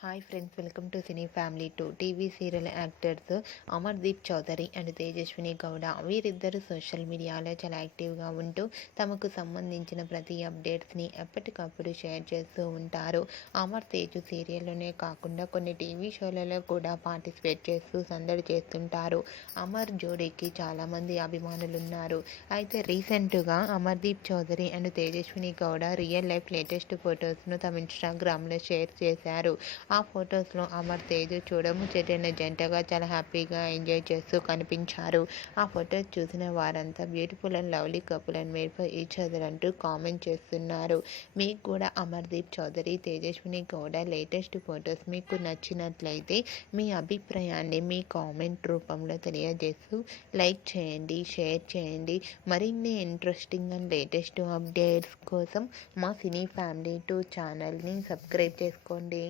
Hi friends, welcome to cine family 2. TV serial actors Amardeep Chowdary and Tejaswini Gowda వీరిద్దరు social మీడియాలో చాలా యాక్టివ్గా ఉంటూ తమకు సంబంధించిన ప్రతి అప్డేట్స్ని ఎప్పటికప్పుడు షేర్ చేస్తూ ఉంటారు. అమర్ తేజు సీరియల్లోనే కాకుండా కొన్ని టీవీ షోలలో కూడా పార్టిసిపేట్ చేస్తూ సందడి చేస్తుంటారు. అమర్ జోడీకి చాలామంది అభిమానులు ఉన్నారు. అయితే రీసెంట్గా Amardeep Chowdary and Tejaswini Gowda real life latest ఫొటోస్ను తమ ఇన్స్టాగ్రామ్లో షేర్ చేశారు. ఆ ఫొటోస్లో అమర్ తేజు చూడముచ్చటైన జంటగా చాలా హ్యాపీగా ఎంజాయ్ చేస్తూ కనిపించారు. ఆ ఫొటోస్ చూసిన వారంతా beautiful and lovely couple and made for each other అంటూ కామెంట్ చేస్తున్నారు. మీకు కూడా అమర్దీప్ చౌదరి, తేజస్విని గౌడ లేటెస్ట్ ఫొటోస్ మీకు నచ్చినట్లయితే మీ అభిప్రాయాన్ని మీ కామెంట్ రూపంలో తెలియజేస్తూ లైక్ చేయండి, షేర్ చేయండి. మరిన్ని ఇంట్రెస్టింగ్ అండ్ లేటెస్ట్ అప్డేట్స్ కోసం మా సినీ ఫ్యామిలీ 2 ఛానల్ని సబ్స్క్రైబ్ చేసుకోండి.